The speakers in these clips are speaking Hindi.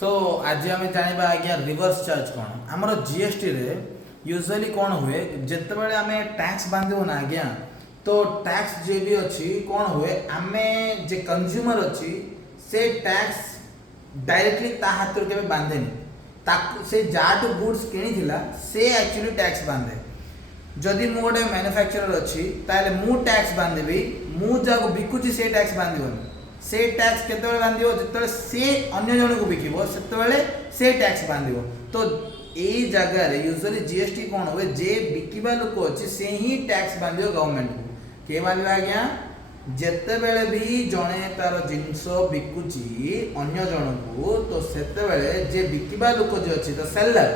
तो आज आम जाना आज्ञा रिवर्स चार्ज कौन आमर जीएसटी रे यूजुअली कौन हुए जिते आम टैक्स बांधु ना आज्ञा तो टैक्स जे भी अच्छी कौन हुए आम जे कंज्यूमर अच्छी से टैक्स डायरेक्टली ता हाथ के बांधेनि से जाटू गुड्स किनी से एक्चुअली टैक्स बांधे जदि मु गोटे मैन्युफैक्चरर अच्छी ताले मु टैक्स बांधेबी मु जाको बिकुची से टैक्स बांधबनी से टैक्स केतबेले बांधिबो जेतबेले से अन्य जन को बिकिबो सेतबेले से टैक्स बांधिबो तो एई जगह रे यूजुअली जीएसटी कोन होवे जे बिकिबा लोक अछि से ही टैक्स बांधिबो गवर्नमेंट को के बांधिबा आज्ञा जेतेबेले भी जणे तार जिंस बिकुची अन्य जन को तो सेतेबेले जे बिकिबा लोक जे अछि तो seller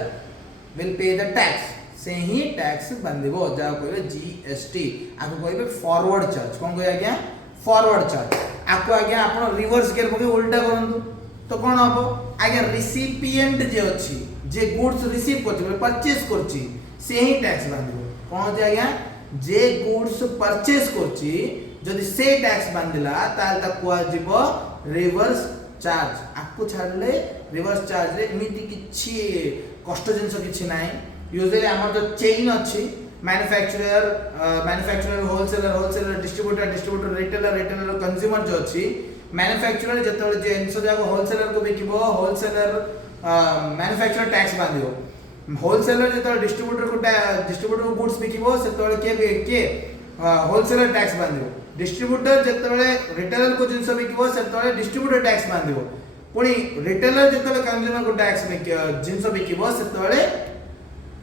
will pay the tax से ही टैक्स बांधिबो जा कहबे जीएसटी आको कहबे फॉरवर्ड चार्ज कोन कहबे आज्ञा फॉरवर्ड चार्ज आपको आज्ञा आप रिवर्स गियर पके उल्टा करंतु तो कौन हम आज्ञा रिसिपिएंट जे अच्छी जे गुड्स रिसीव करछि परचेज करछि से ही टैक्स बांधिबो कौन होछि आज्ञा जे गुड्स परचेज करछि जदि से टैक्स बांधिला ताल ता कुआ जीवो रिवर्स चार्ज आपको छाडले रिवर्स चार्ज रे एमिति किछि कष्ट जिंस किछि नाही यूजुअली हमर जो चेन अच्छी manufacturer wholesaler distributor retailer consumer जो अच्छी मैन्युफैक्चरर जेतबेले जे जिंस जाको होलसेलर को बिकिबो होलसेलर मैन्युफैक्चरर टैक्स बांधिबो होलसेलर जेतबेले डिस्ट्रीब्यूटर को गुड्स बिकिबो सेतबेले के होलसेलर टैक्स बांधिबो डिस्ट्रीब्यूटर जेतबेले रिटेलर को जिंस बिकिबो सेतबेले डिस्ट्रीब्यूटर टैक्स बांधिबो पुनी रिटेलर जेतबेले कंज्यूमर को टैक्स जिंस बिकिबो सेतबेले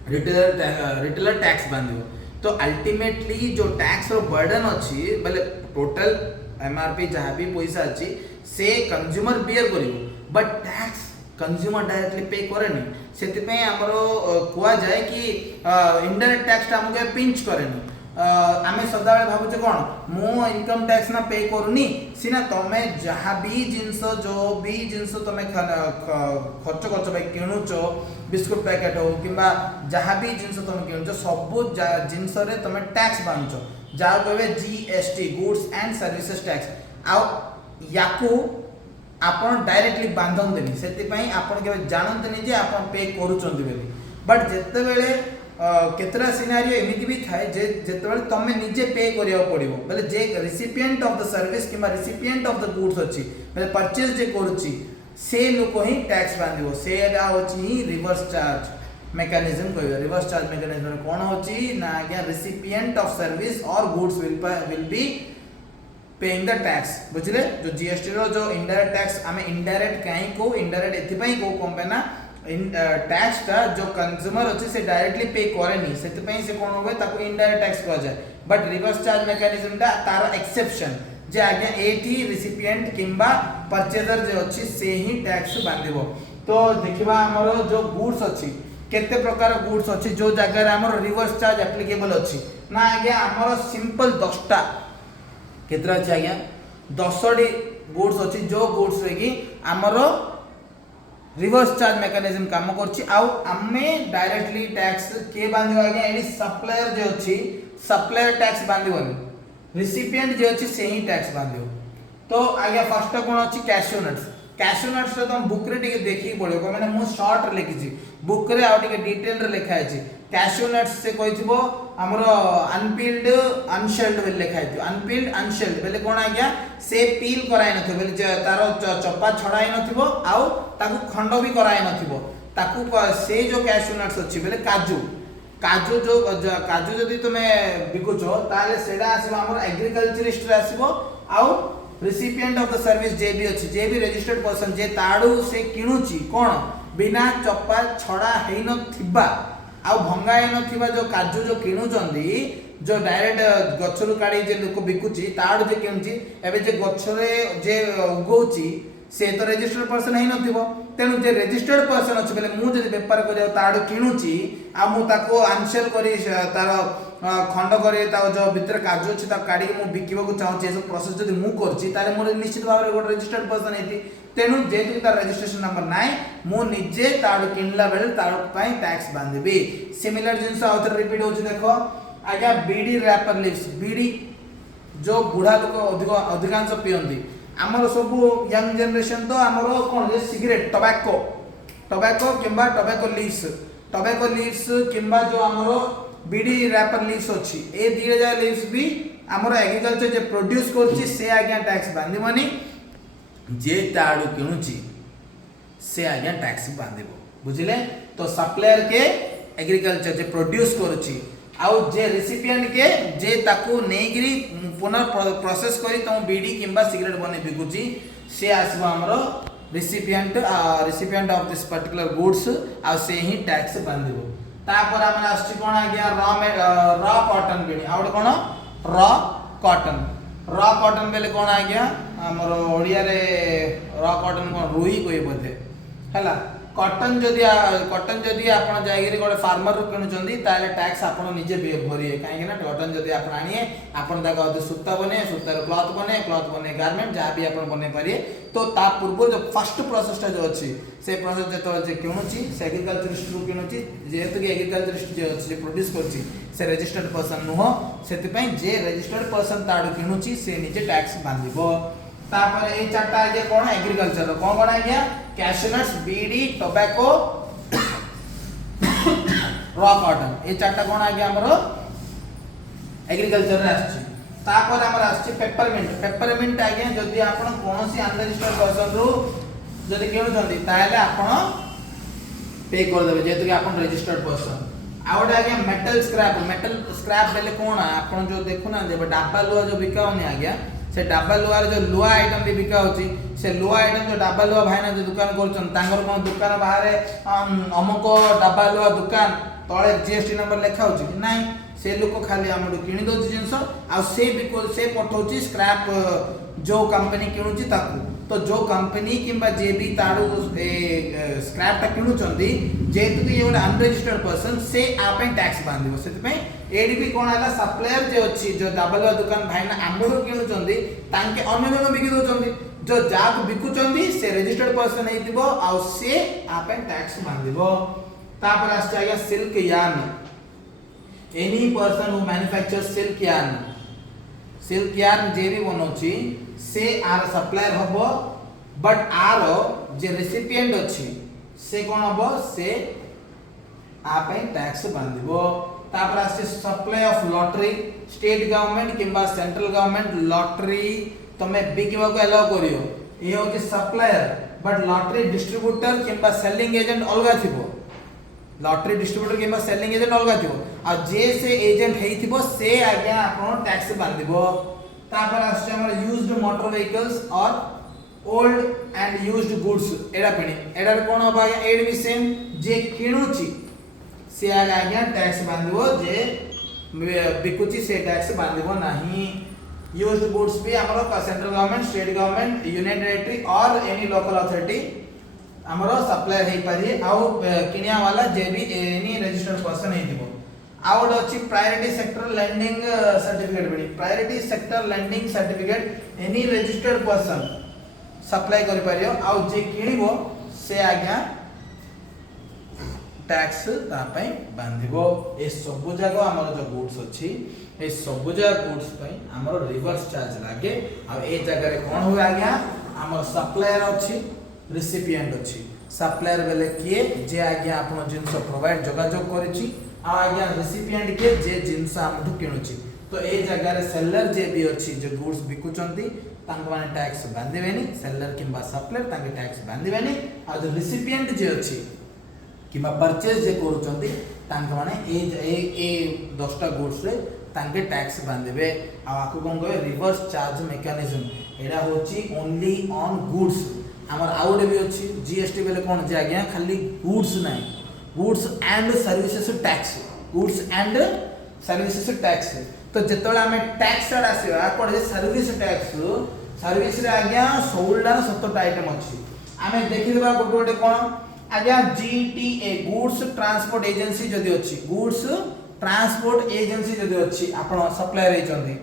रिटेलर टैक्स बांधिबो तो अल्टीमेटली जो टैक्स रो बर्डन अछि बेले टोटल एमआरपी जहाँ भी पैसा अछि से कंज्यूमर बियर करिवो but tax consumer directly pay करेनी सेति पे हमरो कुआ जाय कि इनडायरेक्ट टैक्स हमके पिंच करेनी आमे सदाबेले भाबुचे कोन मो इनकम टैक्स ना पे करूनी सिना तमे जहाँ भी जिंस जो भी जिंस तमे खर्च करछ भाई किणुचो बिस्कुट पैकेट हो किंबा जहाँ भी जिंस तुम किणुच सब जिनस तुम टैक्स बांधुच जहाँ कहे GST goods and services tax आउ आपन डायरेक्टली बांधते से आपन के जानते जे आपन पे करूचंती बोली बट जेतेबेले केतरा सिनारियो एमिति भी थाए जे जेतेबेले तमे निजे पे करिया पड़िबो बेले जे रिसिपिएंट ऑफ द सर्विस किंबा रिसिपिएंट ऑफ द गुड्स अछि बेले परचेज जे करूची से लोक ही टैक्स बांधिबो से होची रिवर्स चार्ज मेकानिज्म कहबे रिवर्स चार्ज मेकानिज्म कोन होची ना आज्ञा रिसिपिएंट ऑफ सर्विस और goods will be paying the tax बुझले जो जीएसटी रो जो इनडायरेक्ट टैक्स आमे इनडायरेक्ट काई को इनडायरेक्ट एथिपई को कंपना टैक्स टा जो कंज्यूमर अछि से डायरेक्टली पे करेनी सेतिपई से कोन होबे ताको इनडायरेक्ट टैक्स कहै जाय बट रिवर्स चार्ज मेकानिज्म टा तार एक्सेप्शन जे आज्ञा एटी रिसिपिएंट किंबा परचेजर जे अछि से ही टैक्स बांधिबो तो देखिबा हमरो जो गुड्स अछि केते प्रकार गुड्स अछि जो जगह रे हमरो रिवर्स चार्ज एप्लीकेबल अछि ना आज्ञा हमरो सिंपल 10 टा केतरा अछि आज्ञा 10 डी गुड्स अछि जो गुड्स रे कि हमरो रिवर्स चार्ज मेकानिज्म काम करछि आउ आमे डायरेक्टली टैक्स के बांधिबो आज्ञा एडी सप्लायर जे अछि सप्लायर टैक्स बांधिबोनी रिसिपिएंट जे अछि से ही टैक्स बांधियो तो आगे फर्स्ट कोन अछि कैश्यू नट्स तो तुम बुक रे टिके देखि पड़ियो को माने मु शॉर्ट रे लिखिछि बुक रे आ टिके डिटेल रे लिखा अछि कैश्यू नट्स से कहिथिबो हमरो अनपील्ड अनशेल्ड बे लिखा अछि अनपील्ड अनशेल्ड बेले कोन आज्ञा से पील कराय नथिबो बेले तारो चप्पा छडाई नथिबो आउ ताकू खंड भी कराय नथिबो ताकू से जो कैश्यू नट्स अछि बेले काजू जो काजू जदि तुमे बिकुचो ताले सेडा आसीबो हमर एग्रीकल्चरिस्ट रे आसीबो आउ रिसिपिएंट ऑफ द सर्विस जे भी रजिस्टर्ड पर्सन जे ताडू से किणुची कोन बिना चप्पा छडा हेइ नथिबा आउ भंगा हेइ नथिबा जो काजू जो किणुचंदी जो डायरेक्ट गछरु काडी जे लोक बिकुची ताडू जे किणुची एबे जे गछरे जे उगौची से तो रजिस्टर्ड पर्सन हेइ नथिबो तेनु जे रजिस्टर्ड पर्सन अछि बेले मु जदि व्यापार करिया ताडू किणुची आ मु ताको आंसर करी तार खंड करे ता जो भीतर काजू अछि ता काडी मु बिकिबो को चाहू जे सब प्रोसेस जदि मु करछि ताले मोर निश्चित भाव रे गोट रजिस्टर्ड पर्सन हेति तेनु जेतु तार रजिस्ट्रेशन नंबर नाइ मु निजे ताडू किनला बेले ताडू पई टैक्स बांधिबी सिमिलर जिंस आउथर रिपीट होछि देखो आज्ञा बीडी रैपर लीव्स बीडी जो बुढ़ा लोक अधिकांश पियंती आमर सब यंग जनरेशन तो आमर कौन जे सिगरेट टोबैको टोबैको किंबा टोबैको लीव्स किंबा जो आमर बीडी रैपर लीव्स अच्छी ए 2000 लीव्स भी आमर एग्रीकल्चर जे प्रोड्यूस करछि से आज्ञा टैक्स बांधिबनी जे ताडू किणुची से आज्ञा टैक्स बांधिबो बुझिले। तो सप्लायर के एग्रीकल्चर जे प्रोड्यूस करुची आउ जे रेसिपिएंट के जे ताकू नेगिरी पुनः प्रोसेस करी तुम बीडी किंबा सिगरेट बने बिकुची से आसबो हमरो recipient of this particular goods आ से ही टैक्स बांधिबो। तापर हम आछि कोन आ गया रॉ कॉटन बीडी आउड कोन रॉ कॉटन बेले कोन आ गया हमरो ओडिया रे रॉ कॉटन कोन रुई कोइ बोथे हला कॉटन जदि आपण जागिरी गोटे फार्मर रु किणुचंदी ताले टैक्स आपण निजे भरिए काहे ना कॉटन जदि आपण आनिए आपण दाका अदे सूता बने सूतार क्लॉथ बने गारमेंट जहाँ भी आपण बने पारिए। तो ता पूर्व जो फर्स्ट प्रोसेसटा जो अछि से प्रोसेस जतो जे किणुची से एग्रीकल्चरिस्ट रु किणुची जेहेतु कि एग्रीकल्चरिस्ट जे अछि जे प्रोड्यूस करछि से रजिस्टर्ड पर्सन नुह सेति पई जे रजिस्टर्ड पर्सन ताडू किणुची से निजे टैक्स बांधिबो। तापर ए चारटा आगे कोन एग्रीकल्चर कोन कोन आ गया cashnuts BD tobacco raw cotton ए चारटा कोन आ गया हमरो एग्रीकल्चर रे आछि। तापर हमर आछि पेपरमिंट आ गया जदी आपण कोनोसी अनरजिस्टर्ड पर्सन रु जदी केनु जंदी ताले आपण पे कर देबे जेतु कि आपण रजिस्टर्ड पर्सन। आउट आ गया मेटल स्क्रैप बेले कोन आपण जो देखु ना जे डाबा लुआ जो बिका होनी आ गया से डाबा लुआ जो लुआ आइटम भी बिका होची से लुआ आइटम जो डाबा लुआ भाईना जो दुकान करछन तांगर कोन दुकान बाहर अमको डाबा लुआ दुकान तळे जीएसटी नंबर लेखा होची कि नाही से लोक खाली हमडू किनि दोची जिंस आ से पठौची स्क्रैप जो कंपनी किणुची ताकू। तो जो कंपनी किंबा जे भी ताडू स्क्रैप ता किणुचंदी जेतु कि एवढा अनरजिस्टर्ड पर्सन से आपे टैक्स बांधिबो सेति पई एडी भी कोन आला सप्लायर जे अछि जो दाबलवा दुकान भाईना आमडू किणुचंदी तांके अन्य जन बिकि दोचंदी जो जाक बिकुचंदी से रजिस्टर्ड पर्सन हेतिबो आ से आपे टैक्स बांधिबो। तापर आछि आया silk yarn any person who manufacture silk yarn जे भी बनौची से आर सप्लायर हबो बट आर जे रेसिपिएंट अछि से कोन हबो से आपे टैक्स बांधिबो। तापर आसे supply of lottery state government किंबा सेंट्रल गवर्नमेंट लॉटरी तमे बिकिबा को अलाउ करियो ए होची सप्लायर बट लॉटरी डिस्ट्रीब्यूटर किंबा सेलिंग एजेंट अलगा थिबो लॉटरी डिस्ट्रीब्यूटर किंबा सेलिंग एजेंट अलगा थिबो आ जे से एजेंट हेइथिबो से आज्ञा आपण टैक्स बांधिबो। तापर आसे हमर यूज्ड मोटर व्हीकल्स और ओल्ड एंड यूज्ड गुड्स एडा पेनी एडा कोन होबा आज्ञा एड भी सेम जे किणुची से आज्ञा टैक्स बांधिबो जे बिकुची से टैक्स बांधिबो नाही। यूज्ड गुड्स भी हमरो central government state government union territory और एनी लोकल अथॉरिटी हमरो सप्लायर हे पारी आउ किनिया वाला जे भी एनी रजिस्टर्ड पर्सन हे दिबो। आउट अछि प्रायोरिटी सेक्टर लैंडिंग सर्टिफिकेट बडी priority sector lending certificate any registered person supply करि पारियो आउ जे किनिबो से आज्ञा टैक्स ता पई बांधिबो। ए सब जागो हमर जो गुड्स अछि ए सब जाग गुड्स पई हमर रिवर्स चार्ज लागे आ ए जगह रे कोन होय आज्ञा हमर सप्लायर अछि रेसिपिएंट अछि सप्लायर बेले किए जे आज्ञा आपण जिंस प्रोवाइड जोगाजोग करिछि आ आज्ञा रेसिपिएंट के जे जिंस हमठु किणुछि। तो ए जगह रे सेलर जे भी अछि जे गुड्स बिकुचंती तांक माने टैक्स बांधिबेनी सेलर किंबा सप्लायर तांके टैक्स बांधिबेनी आ जो रेसिपिएंट जे अछि किंबा परचेज जे करूचंती तांक माने ए 10टा गुड्स रे तांके टैक्स बांधिबे आ आकु कोन कहबे रिवर्स चार्ज मेकैनिज्म एडा होची ओनली ऑन गुड्स हमर आउडे भी अछि जीएसटी बेले कोन जे आज्ञा खाली गुड्स नाही गुड्स एंड सर्विसेस टैक्स। तो जेतोला हमें टैक्स रा आसीबा पड़े सर्विस रे आज्ञा 16 17 आइटम अछि हमें देखि देबा गोटे कोन आज्ञा जीटीए गुड्स ट्रांसपोर्ट एजेंसी जदी अछि गुड्स ट्रांसपोर्ट एजेंसी जदी अछि आपण सप्लायर हे चंदी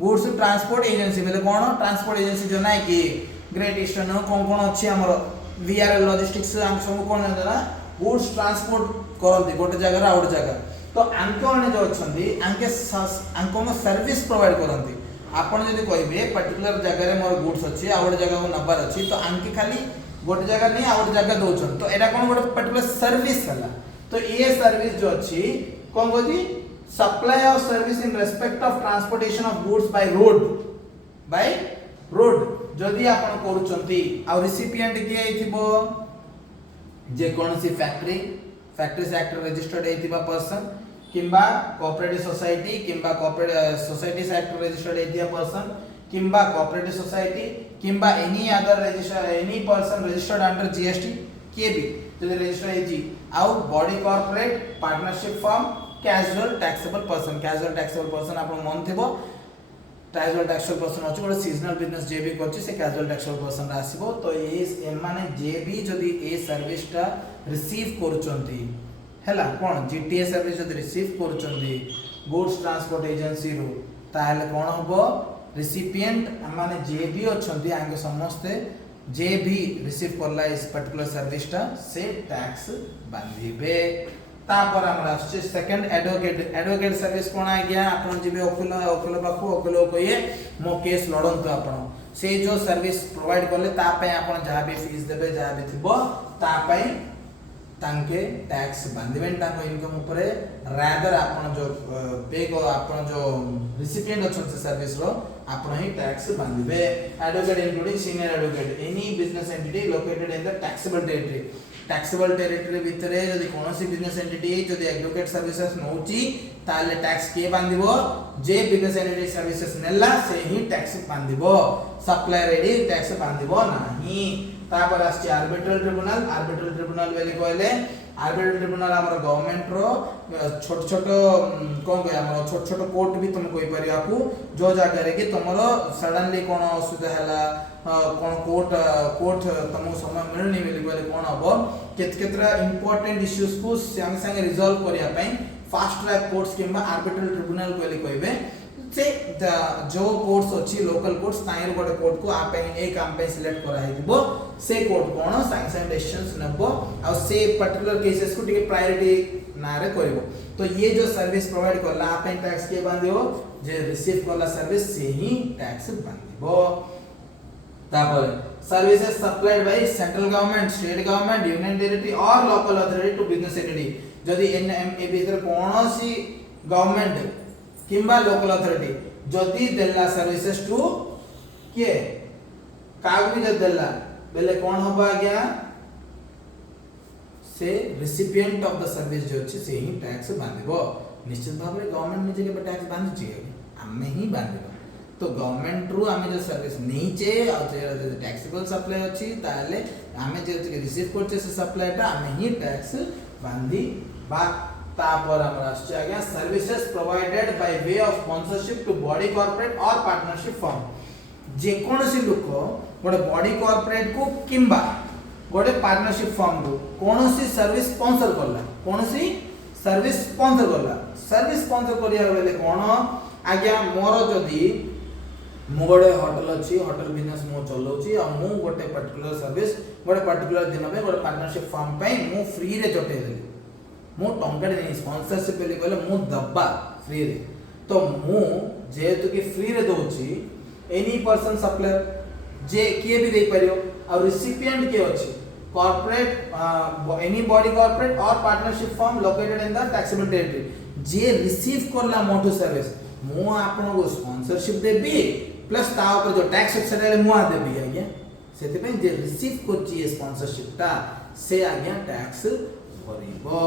गुड्स ट्रांसपोर्ट एजेंसी बेले कोन ट्रांसपोर्ट एजेंसी जो नाही कि ग्रेट ईस्टर्न कोन अछि हमर वीआरएल लॉजिस्टिक्स हम सब कोन ना गुड्स ट्रांसपोर्ट करंती गोटे जगह आउट जगह। तो आंको माने जो अछंदी आंके में सर्विस प्रोवाइड करंती आपण जदि कहबे पर्टिकुलर जगह रे मोर गुड्स अछि आ गोटे जगह को नबार अछि तो आंके खाली गोटे जगह नहीं आ गोटे जगह दोछन तो एटा कोन गोटे पर्टिकुलर सर्विस हला तो ये सर्विस जो अछि कोन गोजी supply of service in respect of transportation of goods by road जदि आपण करूचंती आ रिसिपिएंट के आइथिबो जे कोनसी फैक्ट्री एक्ट रजिस्टर्ड एथिबा पर्सन किंबा कोऑपरेटिव सोसाइटी किंबा कोऑपरेटिव सोसाइटीज एक्ट रजिस्टर्ड एथिया पर्सन किंबा कोऑपरेटिव सोसाइटी किंबा any other register any person registered under GST के भी जदि रजिस्टर एजी आउ body corporate partnership firm casual taxable person आपण मन थिबो कैजुअल टैक्सेबल पर्सन अछि गोटे सीजनल बिजनेस जे भी करछि से कैजुअल टैक्सेबल पर्सन रा आसीबो तो ए माने जे भी जदि ए सर्विस टा रिसीव करूचंती हैला कोन जीटीए सर्विस जदि रिसीव करूचंती गुड्स ट्रांसपोर्ट एजेंसी रो ताले कोन हबो रिसिपिएंट माने जे भी अछंती आगे समस्ते जे भी रिसीव करला इस पर्टिकुलर सर्विस टा से टैक्स बांधिबे तापर हमरा आछे सेकंड एडवोकेट सर्विस कोन आ गया आपण जिबे ओकिल पाखु कहिए मो केस लडंतु आपण से जो सर्विस प्रोवाइड करले ता पे आपण जहा भी फीस देबे जहा भी थिबो ता पे तांके टैक्स बांधिबे ताको इनकम ऊपर रादर आपण जो पे को आपण जो रिसिपिएंट अछन से सर्विस रो आपण ही टैक्स बांधिबे advocate including senior advocate any business entity located in the taxable territory भितरे यदि कोनोसी बिजनेस एंटिटी यदि एडवोकेट सर्विसेज नउची ताले टैक्स के बांधिबो जे बिजनेस एंटिटी सर्विसेज नेला से ही टैक्स बांधिबो सप्लायर रेडी टैक्स बांधिबो नाही तापर आछि आर्बिट्रल ट्रिब्यूनल बेले कहले आर्बिट्रल ट्रिब्यूनल हमर गवर्नमेंट रो छोट छोट कोन कह हमर छोट छोट कोर्ट भी तुम कोइ परिया को जो जगह रे कि तुमरो सडनली कोन असुविधा हला कोन कोर्ट तुमको समय मिलनी बोले कोन हबो केतरा इंपोर्टेंट इश्यूज को संग संग रिजॉल्व करिया पई फास्ट ट्रैक कोर्ट्स किंबा आर्बिट्रल ट्रिब्यूनल कहबे से जो कोर्ट्स अछि लोकल कोर्ट्स ताइर गोटे कोर्ट को आप ए काम पे सिलेक्ट करा हेबो से कोर्ट कोन संग संग डिसीजंस नबो आ से पर्टिकुलर केसेस को टिके प्रायोरिटी नारे करबो तो ये जो सर्विस प्रोवाइड करला आप टैक्स के बांधियो जे रिसीव करला सर्विस से ही टैक्स बांधिबो तापर services supplied by central government state government union territory और local authority to business entity जदि एनएमए भीतर कोनोसी गवर्नमेंट किंबा लोकल अथॉरिटी जदि देला सर्विसेज टू के काग भी जद देला बेले कोन होबा गया से रिसिपिएंट ऑफ द सर्विस जो अछि से ही टैक्स बांधिबो निश्चित भाव रे गवर्नमेंट निजे के टैक्स बांधि छी हमें ही बांधिबो तो गवर्नमेंट रु आमे जो सर्विस नीचे आ टैक्सेबल सप्लाई अछि ताले आमे जे रिसीव करछे से सप्लाई ता आमे ही टैक्स बांधि बा तापर हमरा आछे आज्ञा services provided by way of sponsorship to body corporate और पार्टनरशिप फर्म जे कोनसी लोक गोटे बॉडी कॉर्पोरेट को किंबा गोटे पार्टनरशिप फर्म को कोनसी सर्विस स्पॉन्सर करिया बेले कोन आज्ञा मोर जदी मो गोटे होटल अछि होटल बिजनेस मो चलौची आ मो गोटे पर्टिकुलर सर्विस गोटे पर्टिकुलर दिन में गोटे पार्टनरशिप फर्म पे मो फ्री रे जटे देली मो टंका नहीं स्पॉन्सरशिप ले कहले मो दब्बा फ्री रे तो मो जेतु कि फ्री रे दोची एनी पर्सन सप्लायर जे किए भी दे परियो और रिसिपिएंट के अछि कॉर्पोरेट एनी बॉडी कॉर्पोरेट और partnership firm located in the taxable territory J receive करला मोटू सर्विस मो आपन को स्पॉन्सरशिप देबी प्लस ता ऊपर जो टैक्स सेटले मो आ देबी आज्ञा सेते पे जे रिसीव करची स्पॉन्सरशिप ता से आज्ञा टैक्स भरिबो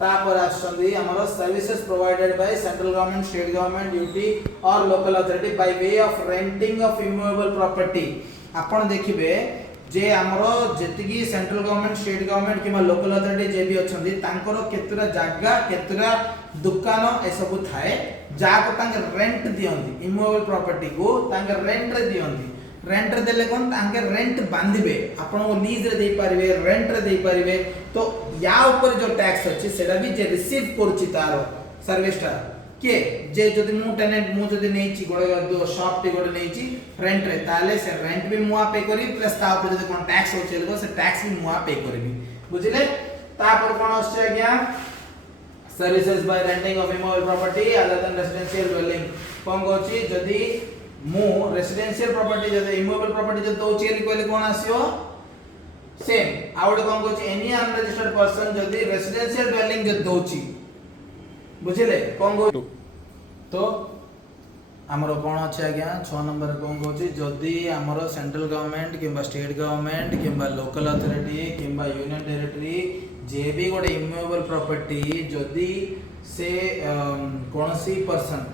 तापर आछंदी हमर services provided by central government state government UT और local authority by way of renting of immovable property आपण देखिबे जे हमर जेतिकी सेंट्रल गवर्नमेंट स्टेट गवर्नमेंट किमा लोकल अथॉरिटी जे भी अछंदी तांकर केतरा जागा केतरा दुकान ए सब थाए जाको तांग रेंट दियंती इमूवेबल प्रॉपर्टी को तांग रेंट रे दियंती रेंट रे देले कोन तांगे रेंट बांधिबे आपण को लीज रे दे पारिबे रेंट रे दे पारिबे तो या ऊपर जो टैक्स अछि सेटा भी जे रिसीव करछि तारो सर्विस टा के जे जदि मु टेनेंट मु जदि नेछि गोडे शॉप टी गोडे नेछि रेंट रे ताले से रेंट भी मुआ पे करी प्लस ता ऊपर जदि कोन टैक्स हो चलबो से टैक्स भी मुआ पे करबी बुझिले तापर कोन आछे गया services by renting of immovable property other than residential dwelling कोन कहछि जदी मु रेसिडेंशियल प्रॉपर्टी जदी इमूवेबल प्रॉपर्टी जदी दोछि एली कहले कोन आसीओ सेम आउट कोन कहछि एनी अनरजिस्टर्ड पर्सन जदी रेसिडेंशियल ड्वेलिंग जदी दोछि बुझिले कोन कहु तो हमरो कोन अछि आज्ञा 6 नंबर कोन कहछि जदी हमरो सेंट्रल गवर्नमेंट किबा स्टेट गवर्नमेंट किबा लोकल अथॉरिटी किबा यूनियन टेरिटरी जे भी गोटे इमूवेबल प्रॉपर्टी जदी से कोनसी पर्सन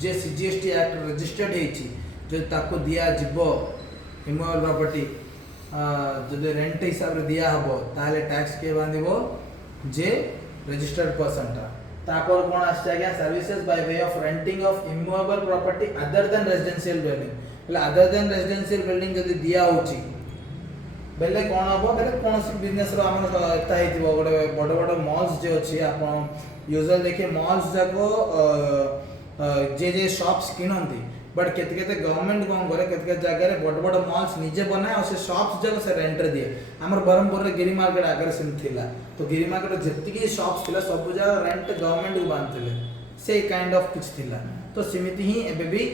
जे सीजीएसटी एक्ट रजिस्टर्ड हेछि जो ताको दिया जिवो इमूवेबल प्रॉपर्टी जदी रेंट हिसाब रे दिया हबो ताले टैक्स के बांधिबो जे रजिस्टर्ड पर्सन ता तापर कोन आछे आज्ञा services by way of renting of immovable property other than residential building मतलब अदर देन रेजिडेंशियल बिल्डिंग जदी दिया होछि बेले कोन हबो बेले कोनसी बिजनेस रो हमर एता हेतिबो गोटे बड़ बड़ मॉल्स जे अछि आपण यूजुअल देखिए मॉल्स जाको जे शॉप्स किनंती बट केते केते गवर्नमेंट कोन करे केते केते जगह रे बड़ बड़ मॉल्स निजे बनाए और से शॉप्स जाको से रेंट रे दिए हमर बरमपुर रे गिरी मार्केट आगर सिन थिला तो गिरी मार्केट जत्ती की शॉप्स थिला सब जा रेंट गवर्नमेंट को बांधथिले से काइंड ऑफ कुछ थिला तो सिमिति ही एबे भी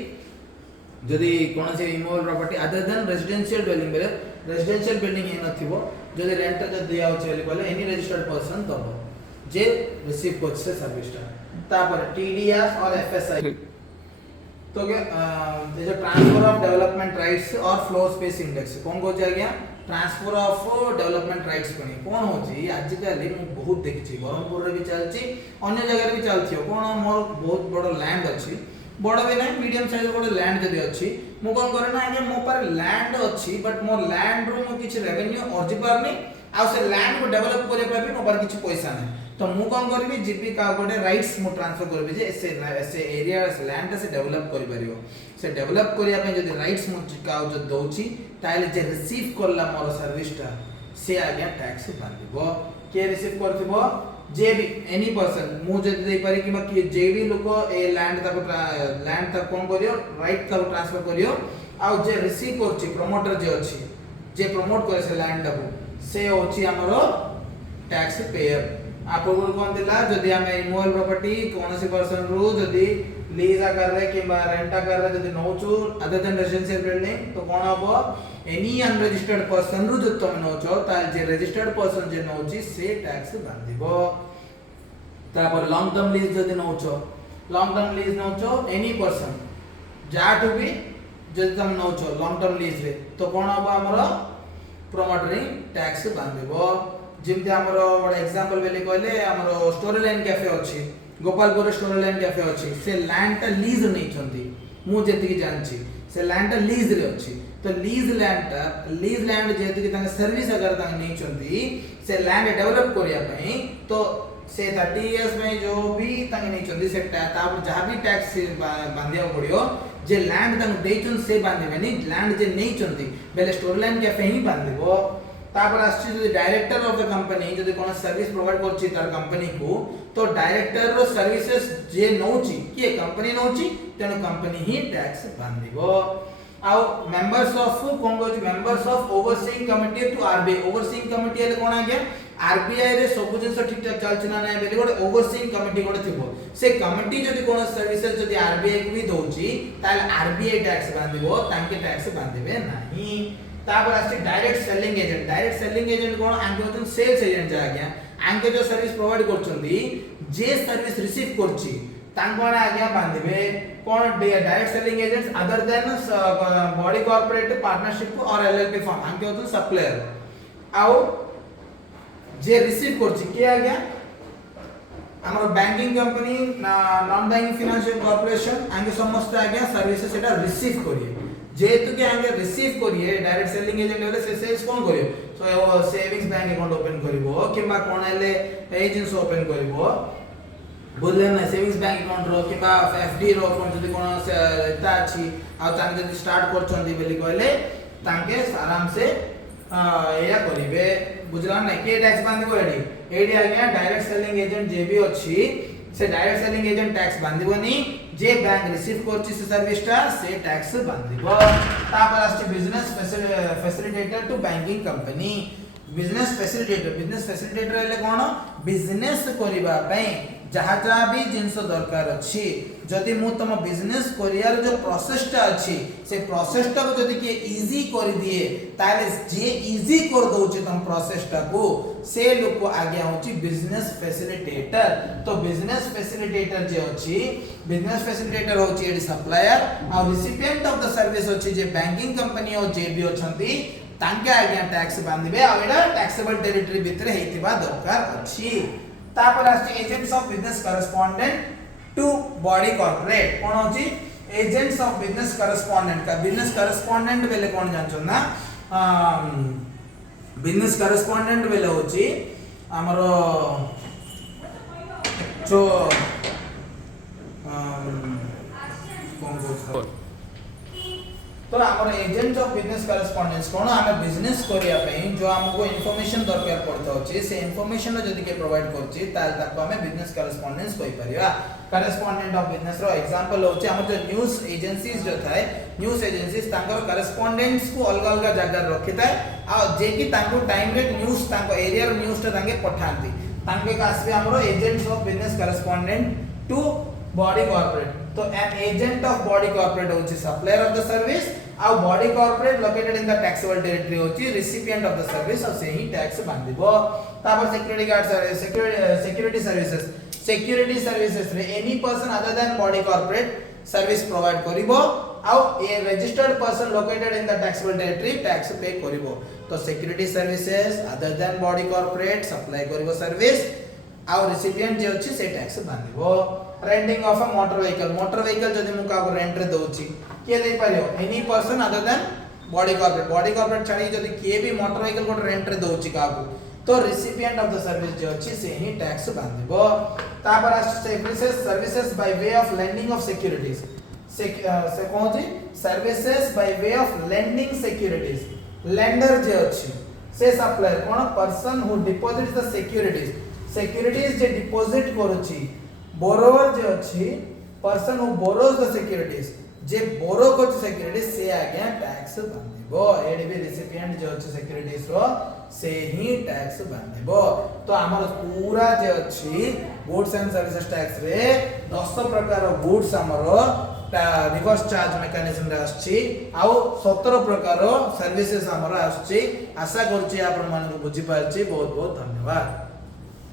जदी कोनसी immovable property other than residential dwelling बेले रेजिडेंशियल बिल्डिंग हे नथिबो जदी रेंट जदी दिया हो चली कहले एनी रजिस्टर्ड पर्सन दबो जे रिसीव कोच से सर्विस ता तापर टीडीएस और एफएसआई तो के ये जो ट्रांसफर ऑफ डेवलपमेंट राइट्स और फ्लोर स्पेस इंडेक्स कोन को जा गया ट्रांसफर ऑफ डेवलपमेंट राइट्स कोनी कोन होची आज काली मु बहुत देखछि बरमपुर रे भी चलछि अन्य जगह रे भी चलछि कोन मोर बहुत बड़ लैंड अछि बड़ भी नहीं मीडियम साइज बड़ लैंड जदी अछि मु कोन करे ना आगे मो पर लैंड अछि बट मोर लैंड रो मु किछ रेवेन्यू अर्जी पारनी आ से लैंड को डेवलप करे पाबी मो पर किछ पैसा नहीं तो मु कोन करबी जीपी का गोटे राइट्स मु ट्रांसफर करबी जे से एरिया से लैंड से डेवलप करि परियो से डेवलप करिया पे जदी राइट्स मु का जो दोछि ताइले जे रिसीव करला मोर सर्विस ता से आगे टैक्स बांधिबो के रिसीव करथिबो जे भी एनी पर्सन मु जदी दे पारि कि कि जे भी लोक ए लैंड तक कोन करियो राइट तक ट्रांसफर करियो आ जे रिसीव करछि प्रमोटर जे अछि जे प्रमोट करे से लैंड को से होछि हमरो टैक्स पेयर आपन कोन दिला जदी हम इमूवेबल प्रॉपर्टी कोनसी पर्सन रु जदी लीज आकार रे किबा रेंट आकार रे जदी नौचू अदर देन रेजिडेंशियल बिल्डिंग तो कोन हबो एनी अनरजिस्टर्ड पर्सन रु जो तुम नौचो ता जे रजिस्टर्ड पर्सन जे नौची से टैक्स बांधिबो तापर लॉन्ग टर्म लीज जदी नौचो लॉन्ग टर्म लीज नौचो एनी पर्सन जाटू भी जदी तुम नौचो लॉन्ग टर्म लीज रे तो कोन हबो हमरो प्रमोटर टैक्स बांधिबो जिमते हमरो बडा एग्जांपल बेले कहले हमरो स्टोरी लाइन कैफे अछि गोपालपुर स्टोरी लाइन कैफे अछि से लैंड ता लीज नै छथि मु जेति कि जानछि से लैंड ता लीज रे अछि तो लीज लैंड जेति कि तंग सर्विस अगर तंग नै छथि से लैंड डेवलप करिया पई तो से 30 इयर्स में जो भी तंग नै छथि से तापर जहां भी टैक्स बांधिया पड़ियो जे लैंड तंग देचन से बांधिबे नै लैंड जे नै छथि बेले स्टोरी लाइन कैफे ही बांधिबो तापर आछि जो डायरेक्टर ऑफ द कंपनी जदी कोन सर्विस प्रोवाइड करछि तार कंपनी को तो डायरेक्टर रो सर्विसेज जे नौची के कंपनी नौची तेनो कंपनी ही टैक्स बांधिबो आ मेंबर्स ऑफ कोन गो members of overseeing committee to RBI overseeing committee ले कोन आ गया आरबीआई रे सब जिंस ठीक ठाक चलछि ना नै बेले गोटे ओवरसीइंग कमिटी गोटे थिबो से कमिटी जदी कोन सर्विसेज जदी आरबीआई को भी दोछि ताले आरबीआई टैक्स बांधिबो तांके टैक्स बांधिबे नाही तापर आछि डायरेक्ट सेलिंग एजेंट कोन आंके होतन सेल्स एजेंट जा गया आंके जो सर्विस प्रोवाइड करछंदी जे सर्विस रिसीव करछि तांकोने आज्ञा बांधिबे कोन direct selling agents other than body corporate partnership और एलएलपी फर्म आंके होतन सप्लायर आउ जे रिसीव करछि के आज्ञा हमर banking company non banking financial corporation आंके समस्त आज्ञा सर्विसेज सेटा रिसीव करिए जेतु के आगे रिसीव करिए डायरेक्ट सेलिंग एजेंट वाले से सेल्स कोन करियो सो सेविंग्स बैंक अकाउंट ओपन करिवो किबा कोन हेले एजेंट्स ओपन करिवो बोलले ना सेविंग्स बैंक अकाउंट रो किबा एफडी रो अकाउंट जदी कोन से एता अछि आ तांके जदी स्टार्ट करछंदी बेली कहले तांके आराम से एया करिवे बुझला नै के टैक्स बांधिबो एडी आज्ञा डायरेक्ट सेलिंग एजेंट जे भी अछि से डायरेक्ट सेलिंग एजेंट टैक्स बांधिबोनी जे बैंक रिसीव करछि से सर्विसटा से टैक्स बांधिबो तापर आछि business facilitator to banking company business facilitator हेले कोन बिजनेस करिबा पई जहाँ जहाँ भी जिनस दरकार अच्छी जदि मु तुम बिजनेस करियार जो प्रोसेसटा अच्छी से प्रोसेसटा को जदि किए इजी कर दिए ताले जे इजी कर दोचे तुम प्रोसेसटा को से लोग आगे होची बिजनेस फैसिलिटेटर। तो बिजनेस फैसिलिटेटर जे अच्छी बिजनेस फैसिलिटेटर होची एडी सप्लायर और रिसिपिएंट ऑफ द सर्विस अच्छी जे बैंकिंग कंपनी और जे भी अछंती तांके आगे टैक्स बांधिबे आ एडा टैक्सेबल टेरिटरी भितर हेतिबा दरकार अच्छी। तापर आछि agents of business correspondent to body corporate कोन होची एजेंट्स ऑफ बिजनेस करेस्पोंडेंट का बिजनेस करेस्पोंडेंट बेले कोन जानछो ना बिजनेस करेस्पोंडेंट बेले होची हमरो जो कोन तो हमर एजेंट ऑफ बिजनेस करेस्पोंडेंस कोन हमें बिजनेस करिया पे जो हमको इंफॉर्मेशन दरकार पड़ता होची से इंफॉर्मेशन जदी के प्रोवाइड करची ताल ताको हमें बिजनेस करेस्पोंडेंस कोइ परिया। करेस्पोंडेंट ऑफ बिजनेस रो एग्जांपल होची हमर जो न्यूज़ एजेंसीज जो थाए न्यूज़ एजेंसीज तांकर करेस्पोंडेंट्स को अलग अलग जगह रखिताय आ जे कि तांको टाइम रे न्यूज़ तांको एरिया रो न्यूज़ ता तांके पठांती तांके कासबे हमरो agents of business correspondent to body corporate. तो an agent of body corporate होची सप्लायर ऑफ द सर्विस और body corporate located in the taxable territory होची रिसिपिएंट ऑफ द सर्विस और से ही टैक्स बांधिबो। तापर security guard service security services रे any person other than body corporate service provide करिवो और a registered person located in the taxable territory tax pay करिवो। तो security services other than body corporate supply करिवो सर्विस और रिसिपिएंट जे अछि से टैक्स बांधिबो। Renting of a motor vehicle जदि मु का रेंट रे दोची के दे पारियो any person other than body corporate छाड़ी जदि के भी मोटर व्हीकल को रेंट रे दोची का तो रिसिपिएंट ऑफ द सर्विस जे अछि से ही टैक्स बांधिबो। तापर services by way of lending of securities से कोन जी services by way of lending securities lender जे अछि से सप्लायर कोन person who deposits the securities जे डिपॉजिट करूची बोरोवर जे अछि person who borrows the securities जे बोरो करछ सिक्योरिटीज से आगे टैक्स बांधिबो। एडी भी रिसिपिएंट जे अछि सिक्योरिटीज रो से ही टैक्स बांधिबो। तो हमर पूरा जे अछि गुड्स एंड सर्विसेज टैक्स रे 10 प्रकार गुड्स हमर रिवर्स चार्ज मेकानिज्म रे आछि आ 17 प्रकार सर्विसेज हमर आछि। आशा करछि आपण मानको बुझि पारछि। बहुत बहुत धन्यवाद।